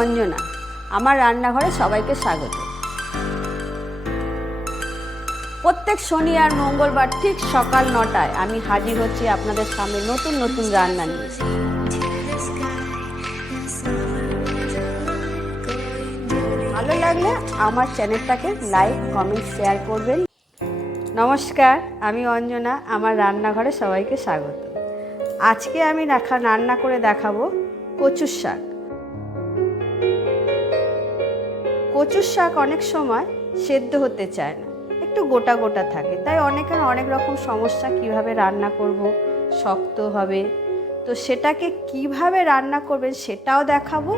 অঞ্জনা। আমার রান্নাঘরে সবাইকে স্বাগত। প্রত্যেক শনি আর মঙ্গলবার ঠিক সকাল 9টায় আমি হাজির হচ্ছি আপনাদের সামনে নতুন নতুন রান্না নিয়ে। ভালো লাগলে আমার চ্যানেলটাকে লাইক, কমেন্ট, শেয়ার করবেন। নমস্কার, আমি অঞ্জনা। আমার রান্নাঘরে সবাইকে স্বাগত। আজকে আমি রান্না করে দেখাবো কচুর শাক। কচুর শাক অনেক সময় সেদ্ধ হতে চায় না, একটু গোটা গোটা থাকে, তাই অনেকের অনেক রকম সমস্যা। কিভাবে রান্না করব, শক্ত হবে, তো সেটাকে কিভাবে রান্না করবেন সেটাও দেখাবো।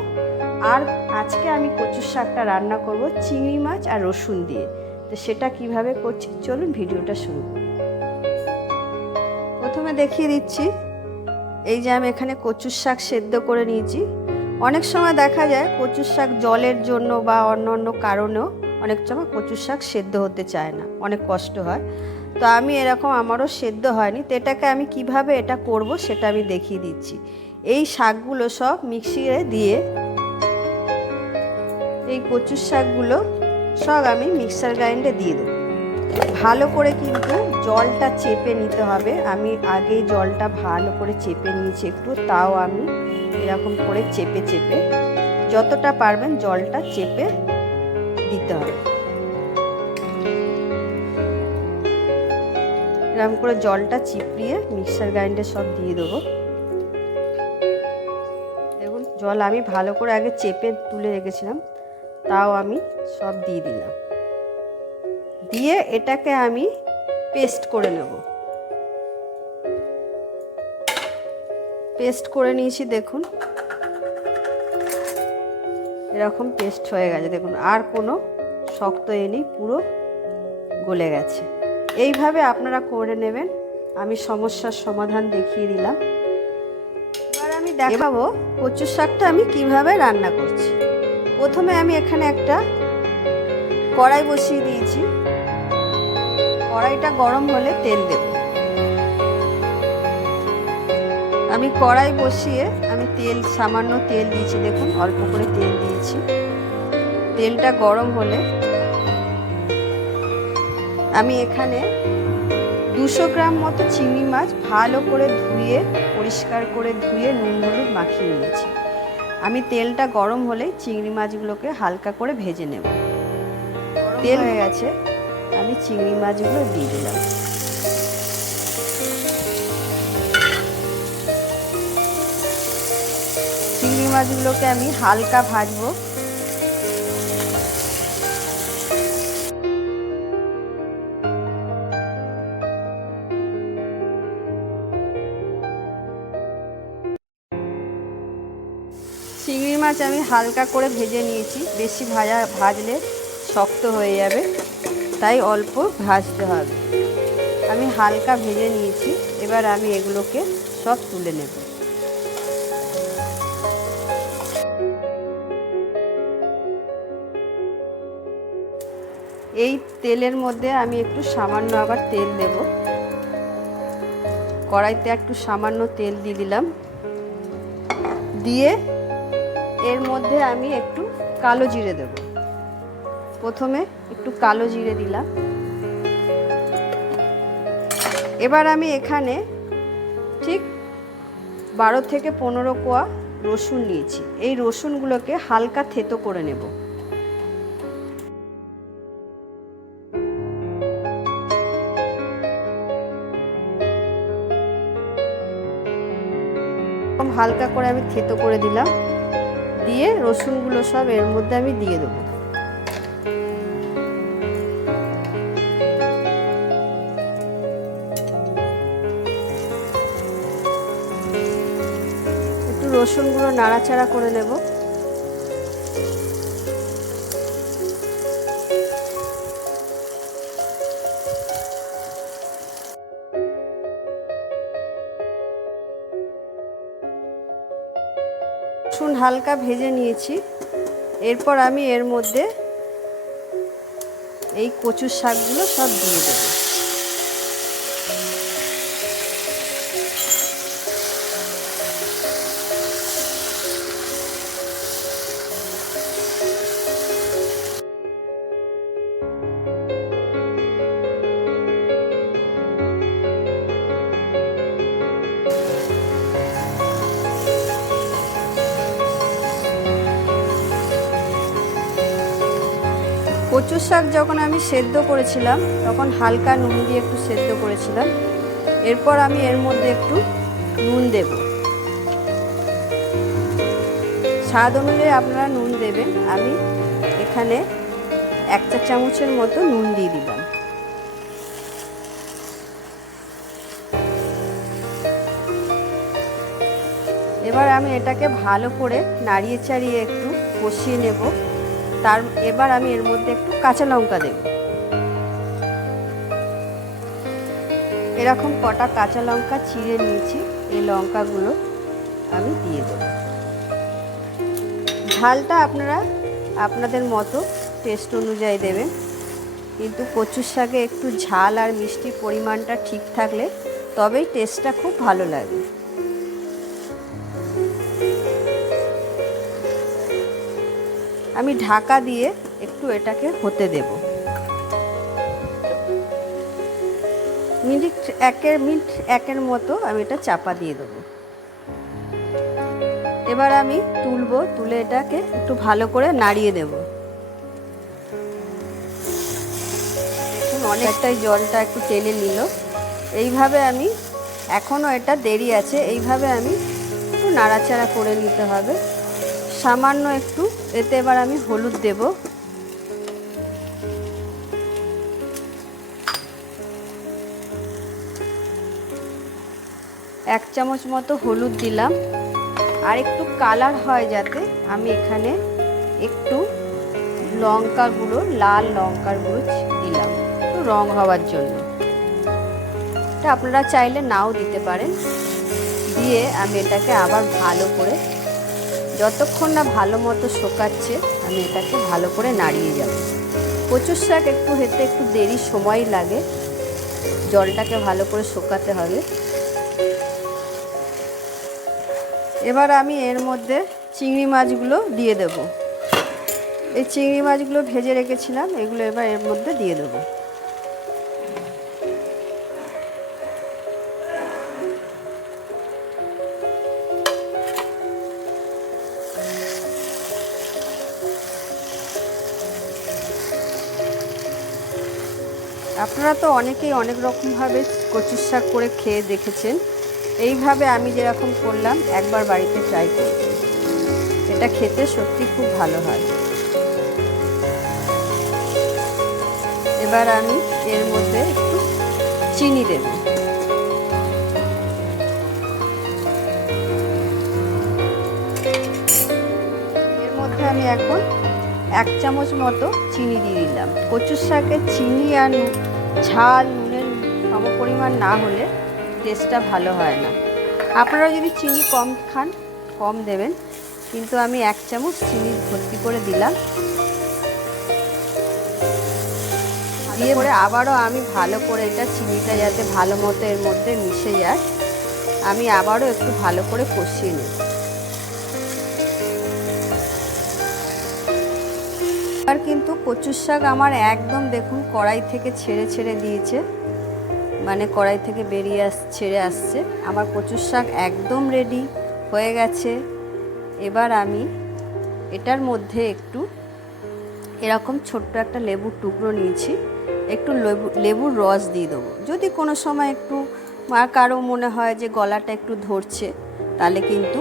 আর আজকে আমি কচুর শাকটা রান্না করব চিংড়ি মাছ আর রসুন দিয়ে। তো সেটা কিভাবে করছি চলুন ভিডিওটা শুরু করি। প্রথমে দেখিয়ে দিচ্ছি, এই যে আমি এখানে কচুর শাক সেদ্ধ করে নিয়েছি। অনেক সময় দেখা যায় কচুর শাক জলের জন্য বা অন্য অন্য কারণেও অনেক সময় কচুর শাক সেদ্ধ হতে চায় না, অনেক কষ্ট হয়। তো আমি এরকম আমারও সেদ্ধ হয়নি, তো এটাকে আমি কিভাবে এটা করব সেটা আমি দেখিয়ে দিচ্ছি। এই শাকগুলো সব মিক্সিতে দিয়ে, এই কচুর শাকগুলো সব আমি মিক্সার গ্রাইন্ডে দিয়ে দেবো। ভালো করে কিন্তু জলটা চেপে নিতে হবে। আমি আগেই জলটা ভালো করে চেপে নিয়েছি একটু, তাও আমি এরকম করে চেপে চেপে যতটা পারবেন জলটা চেপে দিতে হবে। এরকম করে জলটা চিপড়িয়ে মিক্সার গ্রাইন্ডারে সব দিয়ে দেবো। দেখুন, জল আমি ভালো করে আগে চেপে তুলে রেখেছিলাম, তাও আমি সব দিয়ে দিলাম। দিয়ে এটাকে আমি পেস্ট করে নেব। পেস্ট করে নিয়েছি, দেখুন এরকম পেস্ট হয়ে গেছে। দেখুন আর কোনো শক্ত নেই, পুরো গলে গেছে। এইভাবে আপনারা করে নেবেন। আমি সমস্যার সমাধান দেখিয়ে দিলাম। এবার আমি দেখাবো কচুর শাকটা আমি কিভাবে রান্না করছি। প্রথমে আমি এখানে একটা কড়াই বসিয়ে দিয়েছি। কড়াইটা গরম হলে তেল দেব। আমি কড়াই বসিয়ে আমি সামান্য তেল দিয়েছি, দেখুন অল্প করে তেল দিয়েছি। তেলটা গরম হলে আমি এখানে 200 গ্রাম মতো চিংড়ি মাছ ভালো করে ধুয়ে, পরিষ্কার করে ধুয়ে নুন হলুদ মাখিয়ে নিয়েছি। আমি তেলটা গরম হলেই চিংড়ি মাছগুলোকে হালকা করে ভেজে নেব। তেল হয়ে গেছে, আমি চিংড়ি মাছগুলো দিয়ে দিলাম। চিংড়ি মাছগুলোকে আমি হালকা ভাজবো। চিংড়ি মাছ আমি হালকা করে ভেজে নিয়েছি। বেশি ভাজলে শক্ত হয়ে যাবে, তাই অল্প ভাজতে হবে। আমি হালকা ভেজে নিয়েছি। এবার আমি এগুলোকে সব তুলে নেব। এই তেলের মধ্যে আমি একটু সামান্য আবার তেল দেব। কড়াইতে একটু সামান্য তেল দিয়ে দিলাম। দিয়ে এর মধ্যে আমি একটু কালো জিরে দেব। প্রথমে একটু কালো জিরে দিলাম। এবার আমি এখানে ঠিক 12 থেকে 15 কোয়া রসুন নিয়েছি। এই রসুনগুলোকে হালকা থেতো করে নেব। হালকা করে আমি থেতো করে দিলাম। দিয়ে রসুনগুলো সব এর মধ্যে আমি দিয়ে দেবো। একটু রসুনগুলো নাড়াচাড়া করে নেব। রসুন হালকা ভেজে নিয়েছি। এরপর আমি এর মধ্যে এই কচুর শাকগুলো সব দিয়ে দেব। কচুর শাক যখন আমি সেদ্ধ করেছিলাম তখন হালকা নুন দিয়ে একটু সেদ্ধ করেছিলাম। এরপর আমি এর মধ্যে একটু নুন দেব, স্বাদ অনুযায়ী আপনারা নুন দেবেন। আমি এখানে 1 চা চামচের মতো নুন দিয়ে দিলাম। এবার আমি এটাকে ভালো করে নাড়িয়ে চাড়িয়ে একটু কষিয়ে নেব। এবার আমি এর মধ্যে একটু কাঁচা লঙ্কা দেব। এরকম কটা কাঁচা লঙ্কা চিড়ে নিয়েছি, এই লঙ্কাগুলো আমি দিয়ে দেব। ঝালটা আপনারা আপনাদের মতো টেস্ট অনুযায়ী দেবেন, কিন্তু কচুর শাকে একটু ঝাল আর মিষ্টির পরিমাণটা ঠিক থাকলে তবেই টেস্টটা খুব ভালো লাগে। আমি ঢাকা দিয়ে একটু এটাকে হতে দেব। মিনিট একের মতো আমি এটা চাপা দিয়ে দেবো। এবার আমি তুলে এটাকে একটু ভালো করে নাড়িয়ে দেব। দেখুন অনেকটাই জলটা একটু টেনে নিল। এইভাবে আমি এখনও এটা দেরি আছে, এইভাবে আমি একটু নাড়াচাড়া করে নিতে হবে সামান্য একটু। এতে এবার আমি হলুদ দেব, এক চামচ মতো হলুদ দিলাম। আর একটু কালার হয় যাতে আমি এখানে একটু লঙ্কা গুঁড়ো, লাল লঙ্কার গুঁড়ো দিলাম একটু রং হওয়ার জন্য। এটা আপনারা চাইলে নাও দিতে পারেন। দিয়ে আমি এটাকে আবার ভালো করে, যতক্ষণ না ভালো মতো শোকাচ্ছে আমি এটাকে ভালো করে নাড়িয়ে যাব। কচুর শাক একটু হতে একটু দেরি সময় লাগে, জলটাকে ভালো করে শোকাতে হবে। এবার আমি এর মধ্যে চিংড়ি মাছগুলো দিয়ে দেব। এই চিংড়ি মাছগুলো ভেজে রেখেছিলাম, এগুলো এবার এর মধ্যে দিয়ে দেব। আপনারা তো অনেকেই অনেক রকমভাবে কচুর শাক করে খেয়ে দেখেছেন। এইভাবে আমি যেরকম করলাম একবার বাড়িতে ট্রাই করবেন, এটা খেতে সত্যি খুব ভালো হয়। এবার আমি এর মধ্যে একটু চিনি দেব। এর মধ্যে আমি এখন 1 চামচ মতো চিনি দিয়ে দিলাম। কচুর শাকে চিনি আর ঝাল নুনের সমপরিমাণ না হলে টেস্টটা ভালো হয় না। আপনারা যদি চিনি কম খান কম দেবেন, কিন্তু আমি 1 চামচ চিনি ভর্তি করে দিলাম। দিয়ে করে আবারও আমি ভালো করে এটা চিনিটা যাতে ভালো মতো এর মধ্যে মিশে যায়, আমি আবারও একটু ভালো করে কষিয়ে নেব। আর কিন্তু কচুর শাক আমার একদম দেখুন কড়াই থেকে ছেড়ে দিয়েছে, মানে কড়াই থেকে ছেড়ে আসছে। আমার কচুর শাক একদম রেডি হয়ে গেছে। এবার আমি এটার মধ্যে একটু এরকম ছোট্ট একটা লেবুর টুকরো নিয়েছি, একটু লেবুর রস দিয়ে দেবো। যদি কোনো সময় একটু কারো মনে হয় যে গলাটা একটু ধরছে, তাহলে কিন্তু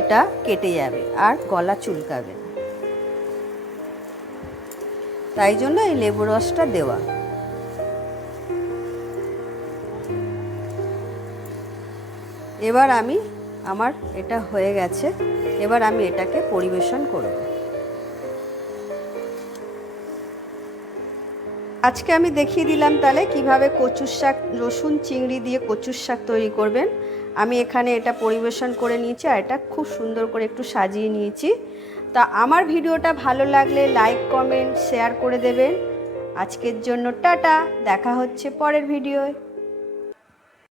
এটা কেটে যাবে আর গলা চুলকাবে, তাই জন্য এই লেবু রসটা দেওয়া। এবার আমার এটা হয়ে গেছে। এবার আমি এটাকে পরিবেশন করব। আজকে আমি দেখিয়ে দিলাম তাহলে কিভাবে কচুর শাক, রসুন চিংড়ি দিয়ে কচুর শাক তৈরি করবেন। আমি এখানে এটা পরিবেশন করে নিয়েছি আর এটা খুব সুন্দর করে একটু সাজিয়ে নিয়েছি। তা আমার ভিডিওটা ভালো লাগলে লাইক কমেন্ট শেয়ার করে দেবেন। আজকের জন্য টাটা, দেখা হচ্ছে পরের ভিডিওয়।